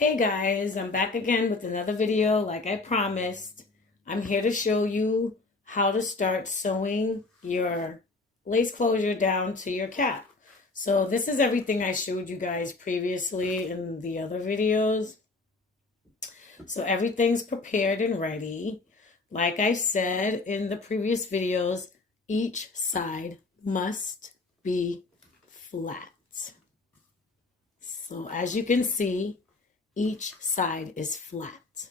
Hey guys, I'm back again with another video like I promised. I'm here to show you how to start sewing your lace closure down to your cap. So this is everything I showed you guys previously in the other videos. So everything's prepared and ready. Like I said in the previous videos, each side must be flat. So as you can see, each side is flat.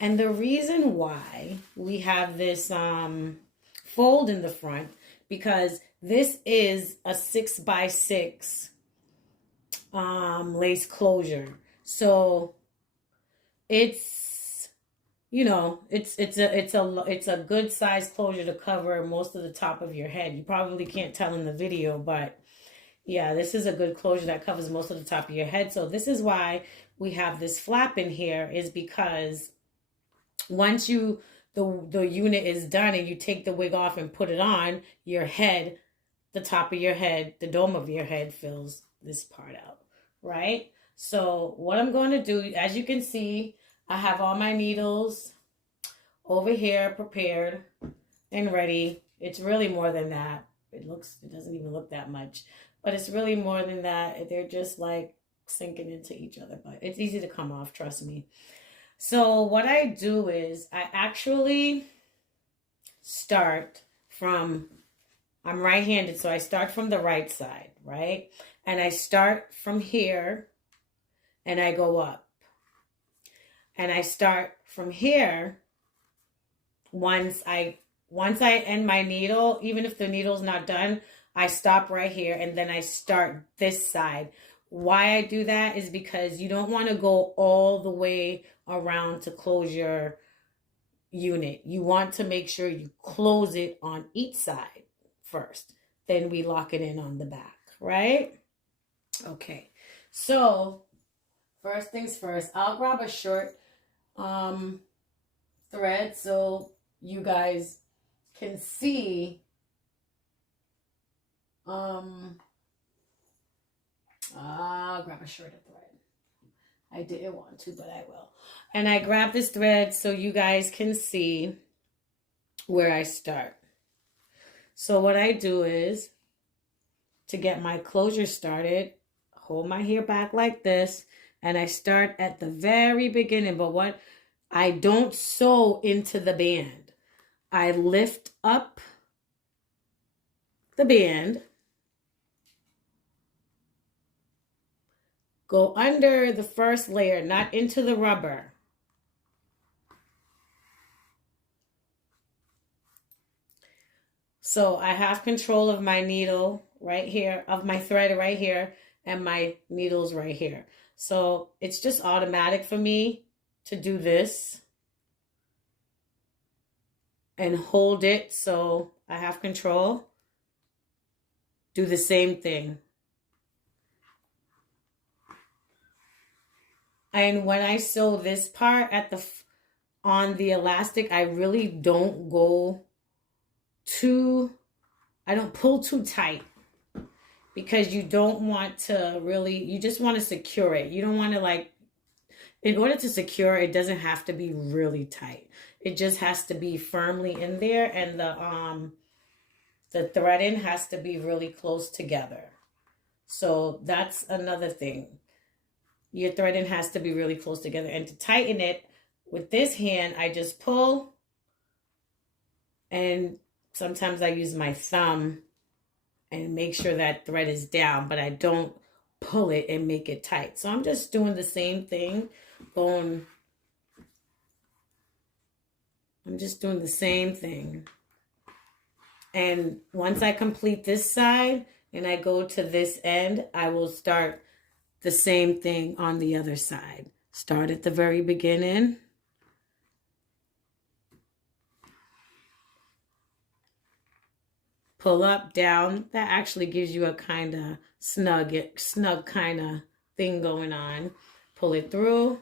And the reason why we have this fold in the front, because this is a 6x6 lace closure. So it's, it's a good size closure to cover most of the top of your head. You probably can't tell in the video, but yeah, this is a good closure that covers most of the top of your head. So this is why we have this flap in here, is because once the unit is done and you take the wig off and put it on, your head, the top of your head, the dome of your head fills this part out, right? So what I'm going to do, as you can see, I have all my needles over here prepared and ready. It's really more than that. It doesn't even look that much, but it's really more than that. They're just like sinking into each other, but it's easy to come off, trust me. So what I do is I actually start from, I'm right-handed, so I start from the right side, right? And I start from here and I go up. And I start from here. Once I end my needle, even if the needle's not done, I stop right here and then I start this side. Why I do that is because you don't want to go all the way around to close your unit. You want to make sure you close it on each side first. Then we lock it in on the back, right? Okay, so first things first, I'll grab a short thread so you guys can see. I'll grab a shorter thread. I didn't want to, but I will. And I grab this thread so you guys can see where I start. So what I do is, to get my closure started, hold my hair back like this, and I start at the very beginning. But I don't sew into the band. I lift up the band, go under the first layer, not into the rubber. So I have control of my needle right here, of my thread right here, and my needles right here. So it's just automatic for me to do this and hold it so I have control. Do the same thing. And when I sew this part on the elastic, I really don't I don't pull too tight, because you don't want to really, you just want to secure it. You don't want to in order to secure, it doesn't have to be really tight. It just has to be firmly in there, and the threading has to be really close together. So that's another thing. Your threading has to be really close together. And to tighten it, with this hand, I just pull, and sometimes I use my thumb and make sure that thread is down, but I don't pull it and make it tight. So I'm just doing the same thing, I'm just doing the same thing. And once I complete this side and I go to this end, I will start the same thing on the other side. Start at the very beginning. Pull up, down. That actually gives you a kind of snug kind of thing going on. Pull it through,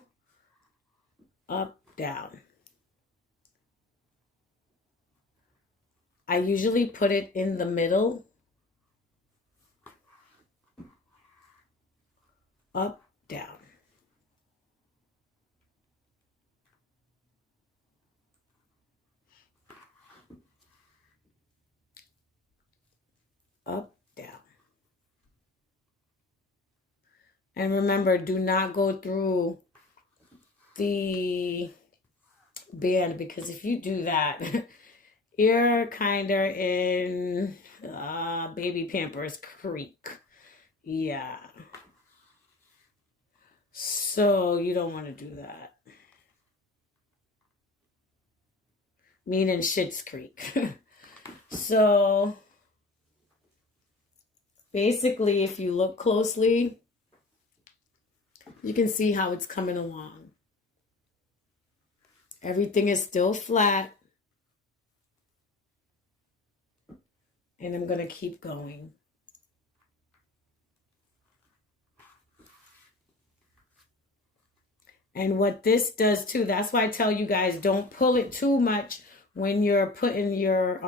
up, down. I usually put it in the middle. Up, down. And remember, do not go through the band, because if you do that, you're kind of in baby Pampers Creek. Yeah. So you don't want to do that. Meaning Schitt's Creek. So basically, if you look closely, you can see how it's coming along. Everything is still flat. And I'm going to keep going. And what this does too, that's why I tell you guys, don't pull it too much when you're putting your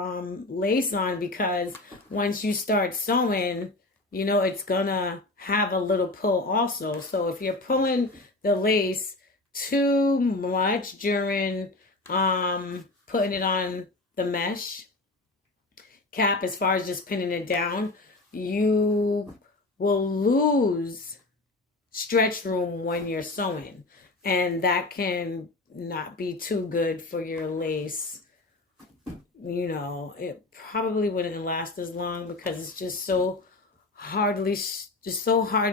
lace on, because once you start sewing, you know, it's gonna have a little pull also. So if you're pulling the lace too much during putting it on the mesh cap, as far as just pinning it down, you will lose stretch room when you're sewing. And that can not be too good for your lace. You know, it probably wouldn't last as long because it's just so hard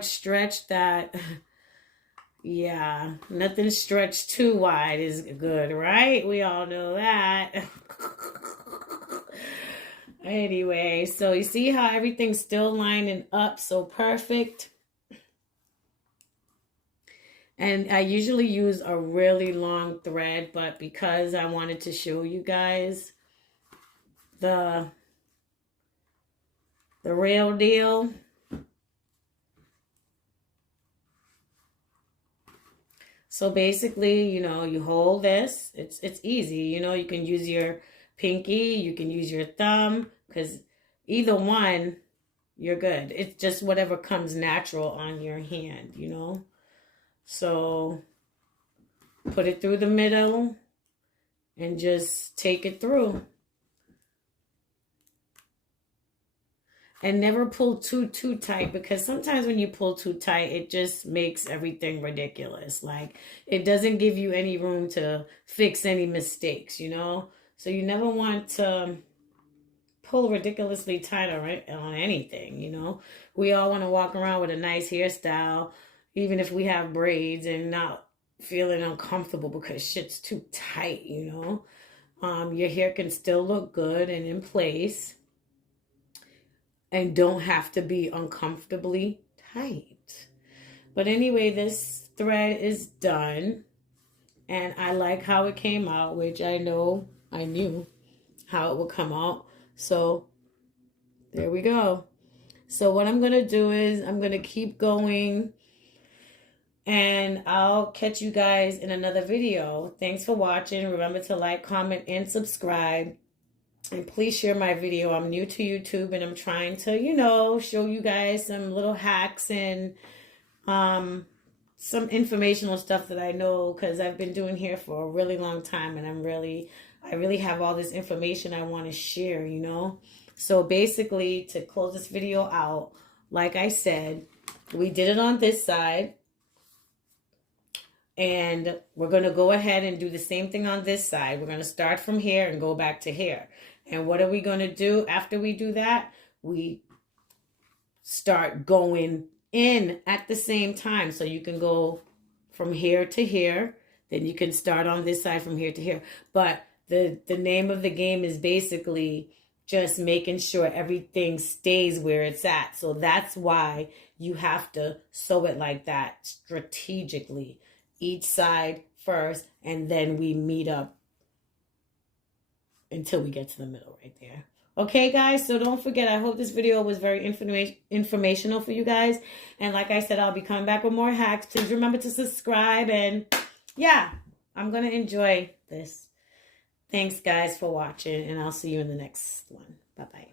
stretched that, yeah, nothing stretched too wide is good, right? We all know that. Anyway, so you see how everything's still lining up so perfect? And I usually use a really long thread, but because I wanted to show you guys the real deal, so basically, you know, you hold this. It's easy. You know, you can use your pinky, you can use your thumb, because either one, you're good. It's just whatever comes natural on your hand, you know. So put it through the middle and just take it through. And never pull too tight, because sometimes when you pull too tight, it just makes everything ridiculous. Like, it doesn't give you any room to fix any mistakes, you know? So you never want to pull ridiculously tight on anything, you know? We all want to walk around with a nice hairstyle, even if we have braids, and not feeling uncomfortable because shit's too tight, you know? Your hair can still look good and in place and don't have to be uncomfortably tight. But anyway, this thread is done. And I like how it came out, which I knew how it would come out. So there we go. So what I'm going to do is I'm going to keep going, and I'll catch you guys in another video. Thanks for watching. Remember to like, comment, and subscribe. And please share my video. I'm new to YouTube, and I'm trying to, you know, show you guys some little hacks and some informational stuff that I know, because I've been doing hair for a really long time, and I really have all this information I want to share, you know. So basically, to close this video out, like I said, we did it on this side. And we're going to go ahead and do the same thing on this side. We're going to start from here and go back to here. And what are we going to do after we do that? We start going in at the same time. So you can go from here to here. Then you can start on this side from here to here. But the name of the game is basically just making sure everything stays where it's at. So that's why you have to sew it like that strategically. Each side first, and then we meet up until we get to the middle right there. Okay, guys, so don't forget, I hope this video was very informational for you guys. And like I said, I'll be coming back with more hacks. Please remember to subscribe, and yeah, I'm going to enjoy this. Thanks, guys, for watching, and I'll see you in the next one. Bye-bye.